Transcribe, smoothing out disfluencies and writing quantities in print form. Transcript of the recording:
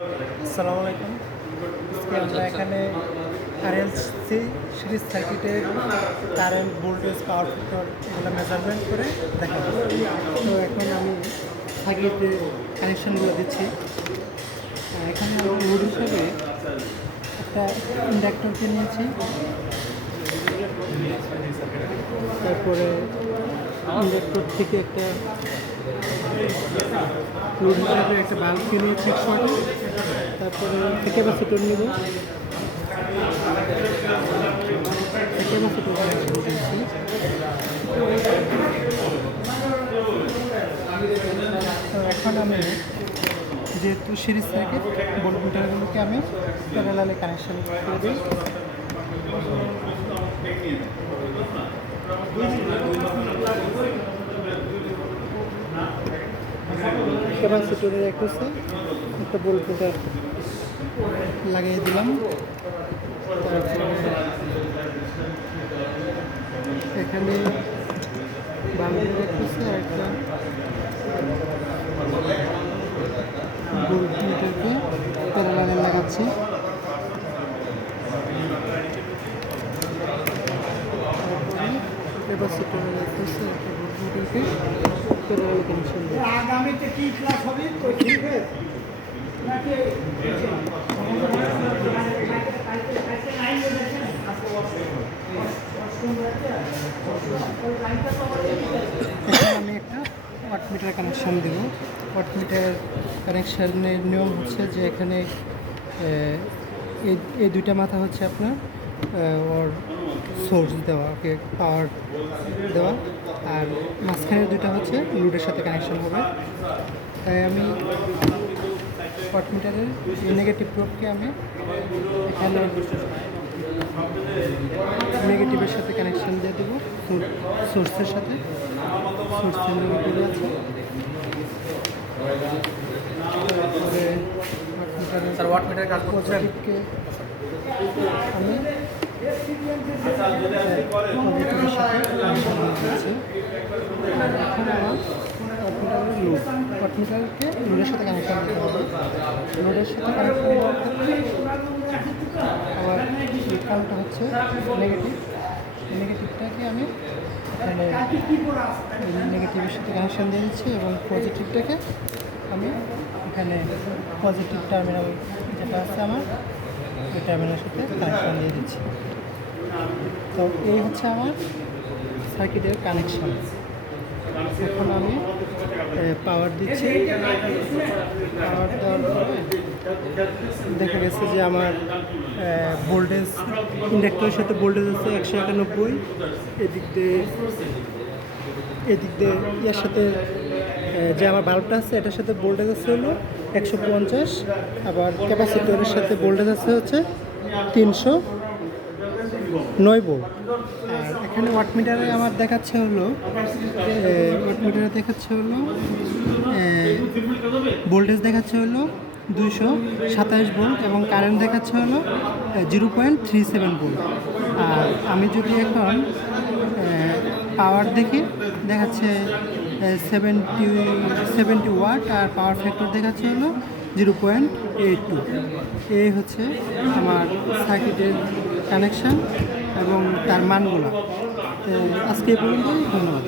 আসসালামু আলাইকুম। আজকে আমরা এখানে আরএলসি সিরিজ সার্কিটের কারেন্ট, ভোল্টেজ, পাওয়ার ফ্যাক্টর এগুলো মেজারমেন্ট করে দেখাবো। তো এখন আমি সার্কিটের কানেকশনগুলো দিচ্ছি। এখানে আমি লোড হিসাবে একটা ইন্ডাক্টরকে নিয়েছি, তারপরে ইন্ডাক্টর থেকে একটা লোড হিসাবে একটা বাল্বকে নিয়েছি শর্ট, তারপরে ক্যাপাসিটর নিব, ক্যাপাসিটর কানেকশন দিয়েছি। তো এখন আমি যেহেতু সিরিজ সার্কিট, ভোল্টমিটারগুলোকে আমি প্যারালালে কানেকশন করে দিই। ক্যাপাসিটরের একপাশে একটা ভোল্টমিটার লাগিয়ে দিলাম। তারপরে এখানে বাল্বের একপাশে একটা ভোল্টমিটারকে প্যারালালে লাগাচ্ছি। তারপরে ক্যাপাসিটরের একপাশে একটা ভোল্টমিটারকে প্যারালালে কানেকশন দিই। আগামীতে কি ক্লাস হবে তো ঠিক আছে নাকি এখন আমি একটা ওয়াটমিটার কানেকশন দেব। ওয়াটমিটার কানেকশানের নিয়ম হচ্ছে যে এখানে এই দুইটা মাথা হচ্ছে আপনার ওর সোর্স দেওয়া, ওকে পাওয়ার দেওয়া, আর মাঝখানের দুইটা হচ্ছে লোডের সাথে কানেকশন হবে। তাই আমি ওয়াটমিটারের নেগেটিভ প্রোবকে আমি এখানে নেগেটিভের সাথে কানেকশন দিয়ে দেবো, সোর্সের সাথে। সোর্সের নেগেটিভ আছে, তারপরে ওয়াটমিটারের কাজ পজিটিভকে আমি পজিটিভের সাথে কানেকশন দিয়েছি। এখন আমার ওয়াটমিটারের লোড, ওয়াটমিটারকে লোডের সাথে কানেকশন দিতে হবে। লোডের সাথে কানেকশন দেওয়ার ক্ষেত্রে আবার কারণটা হচ্ছে নেগেটিভ। নেগেটিভটাকে আমি এখানে নেগেটিভের সাথে কানেকশন দিয়ে দিচ্ছি এবং পজিটিভটাকে আমি এখানে পজিটিভ টার্মিনাল যেটা আছে আমার, ওই টার্মিনালের সাথে কানেকশন দিয়ে দিচ্ছি। তো এই হচ্ছে আমার সার্কিটের কানেকশন। এখন আমি পাওয়ার দিচ্ছি। পাওয়ার দেওয়ার পরে দেখা গেছে যে আমার ভোল্টেজ, ইন্ডাক্টরের সাথে ভোল্টেজ আছে 191, এদিক দিয়ে ইয়ার সাথে যে আমার বাল্বটা আছে এটার সাথে ভোল্টেজ আছে হলো 150, আবার ক্যাপাসিটরের সাথে ভোল্টেজ আছে হচ্ছে 309 ভোল্ট। আর এখানে ওয়াটমিটারে আমার দেখাচ্ছে হলো ভোল্টেজ দেখাচ্ছে হলো 227 ভোল্ট এবং কারেন্ট দেখাচ্ছে হলো 0.37 ভোল্ট। আর আমি যদি এখন পাওয়ার দেখি, দেখাচ্ছে 70 ওয়াট, আর পাওয়ার ফ্যাক্টর দেখাচ্ছে হলো 0.82। এই হচ্ছে আমার সার্কিটের কানেকশান এবং তার মানগুলো। আজকে এই পর্যন্তই, ধন্যবাদ।